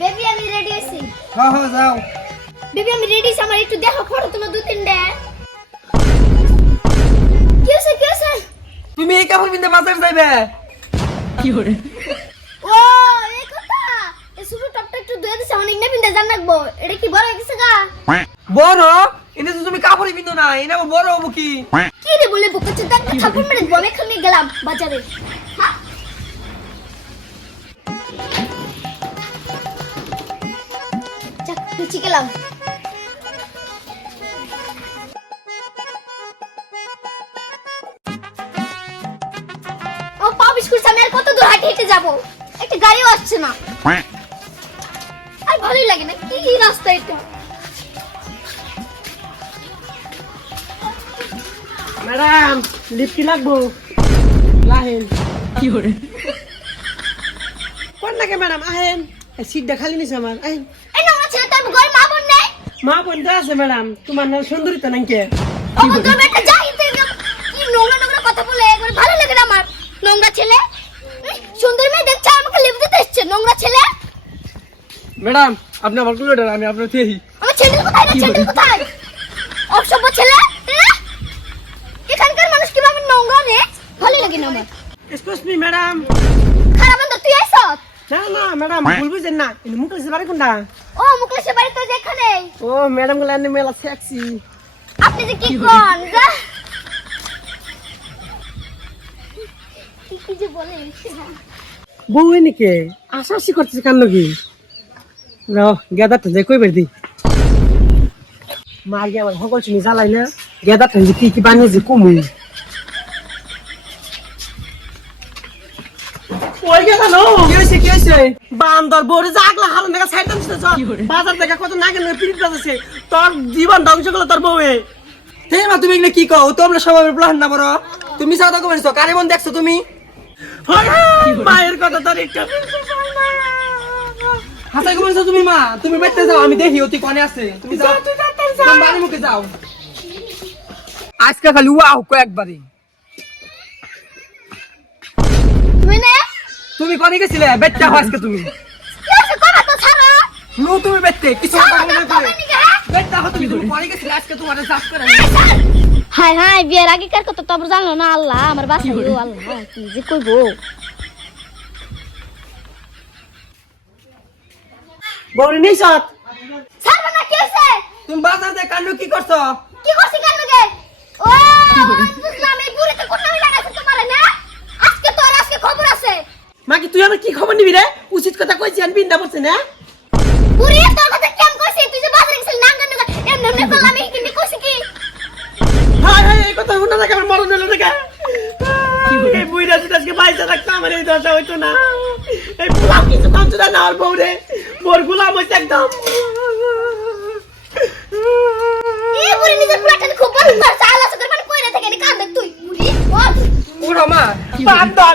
Baby আমি ready আছি। হ্যাঁ হ্যাঁ যাও। বেবি আমি রেডি আছি আমার একটু দেখো ফটো তুলো দু তিনটে। কি হয়েছে কি হয়েছে? তুমি এই কাপড় পিনতে বাজার যাইবে? ও এই কথা। এই শুধু টপটা একটু ধুয়ে দিছে অনেক না পিনতে জান রাখব এটা কি বড় হয়ে গেছে গা? বড়? এনে তো তুমি কাপড়ই পিনো না এনে আবার বড় হব কি? কি রে বলে বুকে চিন্তা একটা মেরে আমি এখানে গেলাম বাজারে। হ্যাঁ? লুচি গেলাম। ও পা বিস্কুট আমি আর কত দূর হাঁটে হেঁটে যাব? একটা গাড়িও আসছে না। আর ভালোই লাগে না কি রাস্তা এটা? ম্যাডাম লিফটি লাগবো? লাহেন। কি করে কোন ম্যাডাম? আহেন। এই সিটটা খালি নিছে আমার আহেন। ঘরে মা বোন নেই? মা বোনটা আছে ম্যাডাম। তোমার নাম সুন্দরী তো নাকি? ও তোর একটা যাই কি নোংরা নোংরা কথা বলে একবার ভালো লাগে না আমার। নোংরা ছেলে? সুন্দর মেয়ে দেখছে আমাকে লিপ দিতে এসছে নোংরা ছেলে? ম্যাডাম আপনি আমার কুলোটার আমি আপনার থেহি আমার ছেলে কোথায় রে ছেলে কোথায়? অসভ্য ছেলে? এখানকার মানুষ কীভাবে নোংরা রে? ভালো লাগে না আমার। Excuse me madam. খারাপ তুই না না ম্যাডাম ভুল বুঝছেন না। মুখ বাড়ি কোনটা? ও মুকলেশের বাড়ি তো যেখানে ও ম্যাডামগুলো এনে মেলা সেক্সি আপনি যে কি কোন যা। কি কি যে বলে বউ এনেকে আশাশি করতেছে কান নাকি গেদারটা যে কই বেরদি মার গিয়ে আমার সকল শুনি জ্বালাই না? গেদারটা যে কি কি বানিয়ে যে কমুই। কি কি বান্দর বড় জাগলা হারান দেখা সাইড দিতে চল বাজার থেকে কত না গেলে পিরিত বাজাছে। তোর জীবন ধ্বংস করল তোর বউয়ে। হে মা তুমি এগুলো কি কও? তোমরা সবাই প্লান না বড়। তুমি সাদা কারে মন দেখছ তুমি? মায়ের কথা তোর একটা। হাসাই কমেছো তুমি মা? তুমি যাও আমি দেখি অতি কনে আছে। তুমি যাও। তুমি বাড়ি মুখে যাও। আজকে খালি ওয়াও কয়েকবারই। তুমি না তুমি কনে গেছিলে? বেচ্চা আজকে তুমি। কি আছে কথা তো ছাড়ো। নু তুমি বেচতে কিছু করে তুমি। গেছিলে? আজকে তোমার জাত করে হাই হাই বিয়ের তো আমরা জানলো না আল্লাহ আমার বাসা আল্লাহ কি যে কইবো? না কি হইছে? তুমি বাজার দিয়ে কান্ড কি করছ? কি করছিস কেন গে ও বুঝলাম এই বুড়িতে কোন নামি লাগাইছে তোমার না আজকে তোর আজকে খবর আছে মাকে তুই আমার কি খবর নিবি রে? উচিত কথা কইছি আমি বিন্দা বলছি না? বুড়ি তোর কথা কেন কইছিস তুই যে বাজারে গেছিস এমনি করলাম আমি কিন্তু কইছি কি? হাই হাই এই কথা শুনে দেখে আমার মরণ হলো দেখে এই বুইরা যদি আজকে বাইসা থাকতো আমার এই দশা হইতো না। এই গোলাম কিছু কম তো না আর বউ রে। মোর গোলাম হইছে একদম। এই বুড়ি নিজের পুরাটাকে খুব বড় করছে আল্লাহ সুতরাং মানে কইরা থেকে নি কান্দে তুই বুড়ি। বান্দর।